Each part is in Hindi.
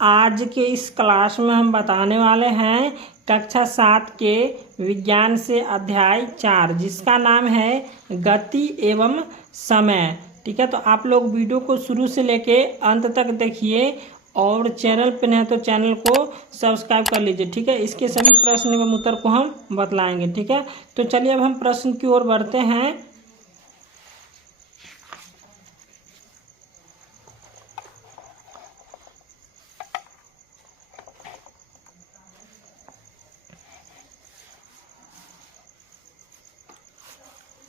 आज के इस क्लास में हम बताने वाले हैं कक्षा 7 के विज्ञान से अध्याय 4 जिसका नाम है गति एवं समय। ठीक है, तो आप लोग वीडियो को शुरू से लेके अंत तक देखिए और चैनल पे नहीं तो चैनल को सब्सक्राइब कर लीजिए। ठीक है, इसके सभी प्रश्न एवं उत्तर को हम बतलाएंगे। ठीक है, तो चलिए अब हम प्रश्न की ओर बढ़ते हैं।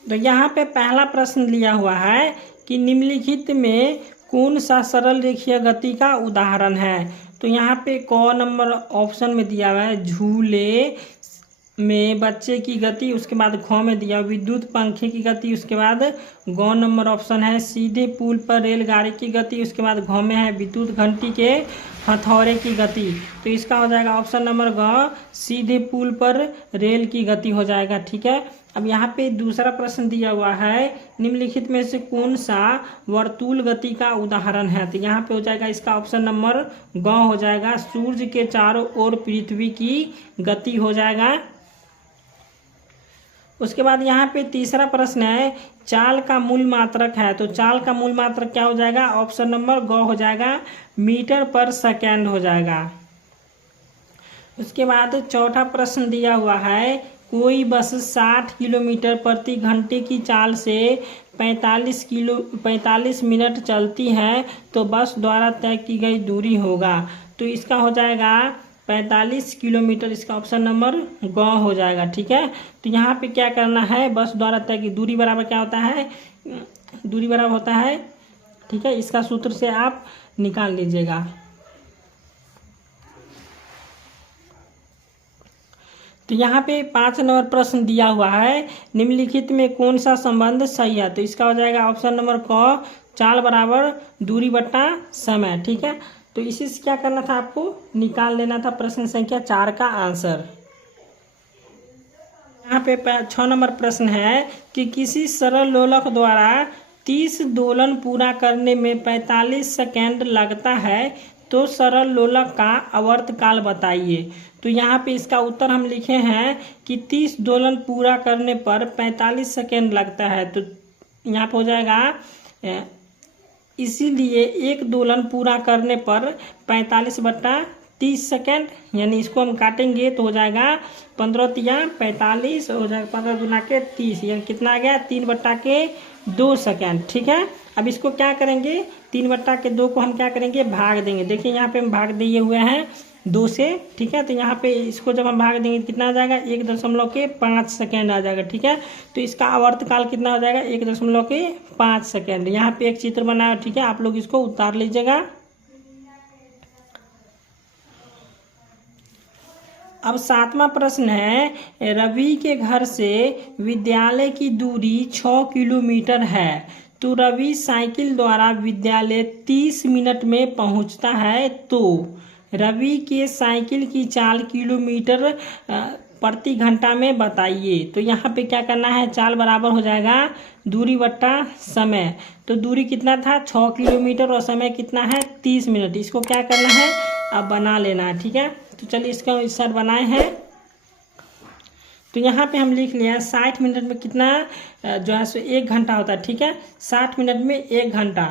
तो यहाँ पे पहला प्रश्न लिया हुआ है कि निम्नलिखित में कौन सा सरल रेखीय गति का उदाहरण है। तो यहाँ पे क नंबर ऑप्शन में दिया हुआ है झूले में बच्चे की गति, उसके बाद ख में दिया विद्युत पंखे की गति, उसके बाद ग नंबर ऑप्शन है सीधे पुल पर रेलगाड़ी की गति, उसके बाद घ में है विद्युत घंटी के हथौड़े की गति। तो इसका हो जाएगा ऑप्शन नंबर ग सीधे पुल पर रेल की गति हो जाएगा। ठीक है, अब यहाँ पे दूसरा प्रश्न दिया हुआ है निम्नलिखित में से कौन सा वर्तुल गति का उदाहरण है। तो यहाँ पे हो जाएगा इसका ऑप्शन नंबर ग हो जाएगा सूर्य के चारों ओर पृथ्वी की गति हो जाएगा। उसके बाद यहाँ पे तीसरा प्रश्न है चाल का मूल मात्रक है। तो चाल का मूल मात्रक क्या हो जाएगा, ऑप्शन नंबर ग हो जाएगा मीटर पर सेकेंड हो जाएगा। उसके बाद चौथा प्रश्न दिया हुआ है कोई बस 60 किलोमीटर प्रति घंटे की चाल से 45 मिनट चलती है तो बस द्वारा तय की गई दूरी होगा। तो इसका हो जाएगा 45 किलोमीटर, इसका ऑप्शन नंबर ग हो जाएगा। ठीक है, तो यहाँ पे क्या करना है, बस द्वारा तय की दूरी बराबर क्या होता है, दूरी बराबर होता है। ठीक है, इसका सूत्र से आप निकाल लीजिएगा। तो यहाँ पे 5 नंबर प्रश्न दिया हुआ है निम्नलिखित में कौन सा संबंध सही है। तो इसका हो जाएगा ऑप्शन नंबर क चाल बराबर दूरी बट्टा समय। ठीक है, तो इसी से क्या करना था, आपको निकाल लेना था प्रश्न संख्या 4 का आंसर। यहाँ पे 6 नंबर प्रश्न है कि किसी सरल लोलक द्वारा 30 दोलन पूरा करने में 45 सेकेंड लगता है तो सरल लोलक का आवर्तकाल बताइए। तो यहाँ पे इसका उत्तर हम लिखे हैं कि 30 दोलन पूरा करने पर 45 सेकेंड लगता है। तो यहाँ पे हो जाएगा इसीलिए एक दोलन पूरा करने पर 45/30 सेकेंड, यानी इसको हम काटेंगे तो हो जाएगा 15 तिया 45 हो जाएगा 15 दूना के 30, यानी कितना आ गया 3/2 सेकेंड। ठीक है, अब इसको क्या करेंगे 3/2 को हम क्या करेंगे भाग देंगे। देखिए यहाँ पे हम भाग दिए हुए हैं 2 से। ठीक है, तो यहाँ पे इसको जब हम भाग देंगे कितना आ जाएगा 1.5 सेकेंड आ जाएगा। ठीक है, तो इसका आवर्तकाल कितना हो जाएगा 1.5 सेकेंड। यहाँ पे एक चित्र बनाया। ठीक है, आप लोग इसको उतार लीजिएगा। अब 7वां प्रश्न है रवि के घर से विद्यालय की दूरी 6 किलोमीटर है तो रवि साइकिल द्वारा विद्यालय 30 मिनट में पहुंचता है तो रवि के साइकिल की चाल किलोमीटर प्रति घंटा में बताइए। तो यहाँ पे क्या करना है, चाल बराबर हो जाएगा दूरी बट्टा समय। तो दूरी कितना था 6 किलोमीटर और समय कितना है 30 मिनट। इसको क्या करना है, अब बना लेना है। ठीक है, तो चलिए इसका सर बनाए हैं। तो यहाँ पे हम लिख लिया 60 मिनट में कितना जो है सो 1 घंटा होता है। ठीक है, 60 मिनट में 1 घंटा,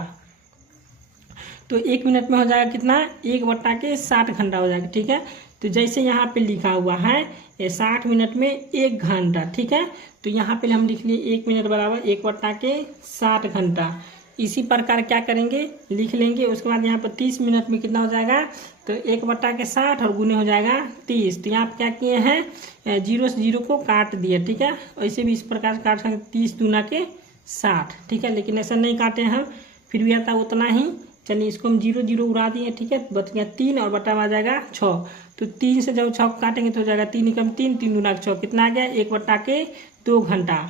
तो 1 मिनट में हो जाएगा कितना 1/60 घंटा हो जाएगा। ठीक है, तो जैसे यहाँ पे लिखा हुआ है 60 मिनट में 1 घंटा। ठीक है, तो यहाँ पे हम लिख लिए 1 मिनट बराबर 1/60 घंटा। इसी प्रकार क्या करेंगे लिख लेंगे। उसके बाद यहाँ पर 30 मिनट में कितना हो जाएगा, तो 1/60 और गुने हो जाएगा 30। तो यहाँ पर क्या किए हैं 0 से 0 को काट दिए। ठीक है, ऐसे भी इस प्रकार से काट सकते 30 दूना के 60। ठीक है, लेकिन ऐसा नहीं काटे हम, फिर भी आता उतना ही। चलिए इसको हम 0 उड़ा दिए। ठीक है, बच गया 3 और बटा में आ जाएगा 6। तो 3 से जब 6 काटेंगे तो हो जाएगा 3 एकम 3, 3 दूना 6 कितना आ गया 1/2 घंटा।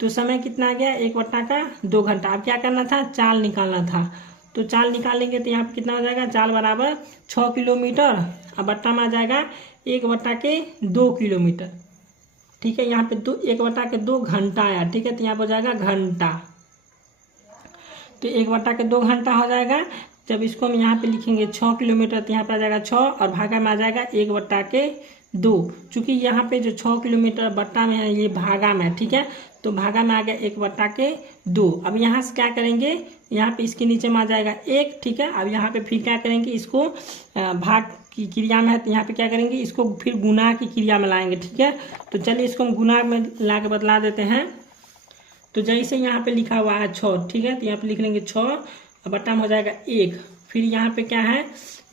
तो समय कितना आ गया 1/2 घंटा। अब क्या करना था, चाल निकालना था। तो चाल निकालेंगे तो यहाँ पे कितना हो जाएगा, चाल बराबर 6 किलोमीटर और बट्टा में आ जाएगा 1/2 किलोमीटर। ठीक है, यहाँ पे 1/2 घंटा आया। ठीक है, तो यहाँ पर हो जाएगा घंटा। तो 1/2 घंटा हो जाएगा। जब इसको हम यहाँ पे लिखेंगे 6 किलोमीटर, तो यहाँ पे आ जाएगा 6 और भागा में आ जाएगा 1/2। चूंकि यहाँ पे जो 6 किलोमीटर बट्टा में है ये भागा में, ठीक है, तो भागा में आ गया 1/2। अब यहाँ से क्या करेंगे, यहाँ पे इसके नीचे में आ जाएगा 1, ठीक है। अब यहाँ पे फिर क्या करेंगे, इसको भाग की क्रिया में है तो यहाँ पे क्या करेंगे, इसको फिर गुना की क्रिया में लाएंगे, ठीक है। तो चलिए इसको हम गुना में ला के बदला देते हैं। तो जैसे यहाँ पे लिखा हुआ है 6, ठीक है, तो यहाँ पे लिख लेंगे 6 और बट्टा में हो जाएगा 1। फिर यहाँ पे क्या है,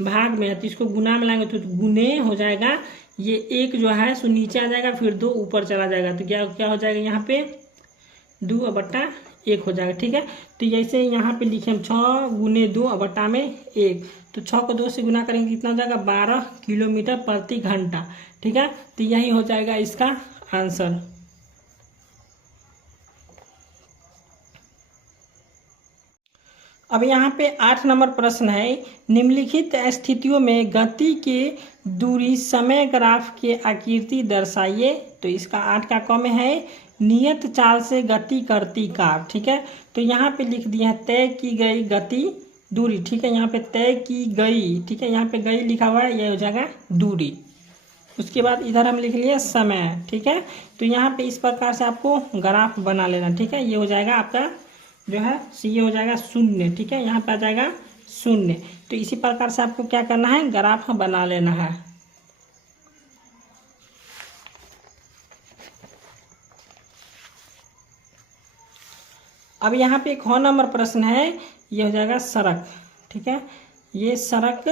भाग में है तो इसको गुना में लाएंगे तो गुने हो जाएगा, ये 1 जो है सो नीचे आ जाएगा, फिर 2 ऊपर चला जाएगा, तो क्या हो जाएगा, यहाँ पे 2/1 हो जाएगा, ठीक है। तो जैसे यहाँ पे लिखे हम 6 गुने 2/1, तो 6 को 2 से गुना करेंगे कितना हो जाएगा, 12 किलोमीटर प्रति घंटा, ठीक है। तो यही हो जाएगा इसका आंसर। अब यहाँ पे 8 नंबर प्रश्न है, निम्नलिखित स्थितियों में गति के दूरी समय ग्राफ के आकृति दर्शाइए। तो इसका 8 का क में है, नियत चाल से गति करती कार, ठीक है। तो यहाँ पे लिख दिया है तय की गई गति दूरी, ठीक है, यहाँ पे तय की गई, ठीक है, यहाँ पे गई लिखा हुआ है, यह हो जाएगा दूरी। उसके बाद इधर हम लिख लिए समय, ठीक है। तो यहाँ पे इस प्रकार से आपको ग्राफ बना लेना, ठीक है। ये हो जाएगा आपका जो है ये हो जाएगा 0, ठीक है, यहाँ पे आ जाएगा 0। तो इसी प्रकार से आपको क्या करना है, ग्राफ बना लेना है। अब यहाँ पे एक और नंबर प्रश्न है, ये हो जाएगा सड़क, ठीक है। ये सड़क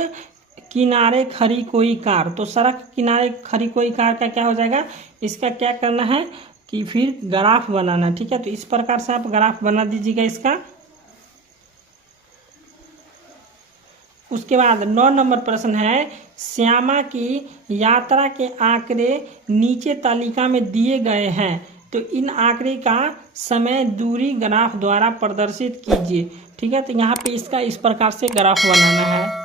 किनारे खड़ी कोई कार, तो सड़क किनारे खड़ी कोई कार का क्या हो जाएगा, इसका क्या करना है कि फिर ग्राफ बनाना, ठीक है। तो इस प्रकार से आप ग्राफ बना दीजिएगा इसका। उसके बाद 9 नंबर प्रश्न है, श्यामा की यात्रा के आंकड़े नीचे तालिका में दिए गए हैं, तो इन आंकड़े का समय दूरी ग्राफ द्वारा प्रदर्शित कीजिए, ठीक है। तो यहाँ पे इसका इस प्रकार से ग्राफ बनाना है,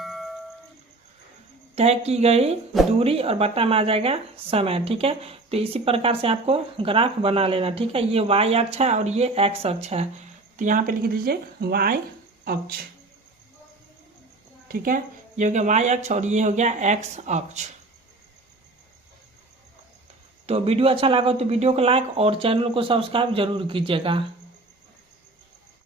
तय की गई दूरी और बट्टा में आ जाएगा समय, ठीक है। तो इसी प्रकार से आपको ग्राफ बना लेना, ठीक है। ये y अक्ष है और ये x अक्ष है, तो यहाँ पे लिख दीजिए y अक्ष, ठीक है। ये हो गया y अक्ष और ये हो गया x अक्ष। तो वीडियो अच्छा लगा तो वीडियो को लाइक और चैनल को सब्सक्राइब जरूर कीजिएगा।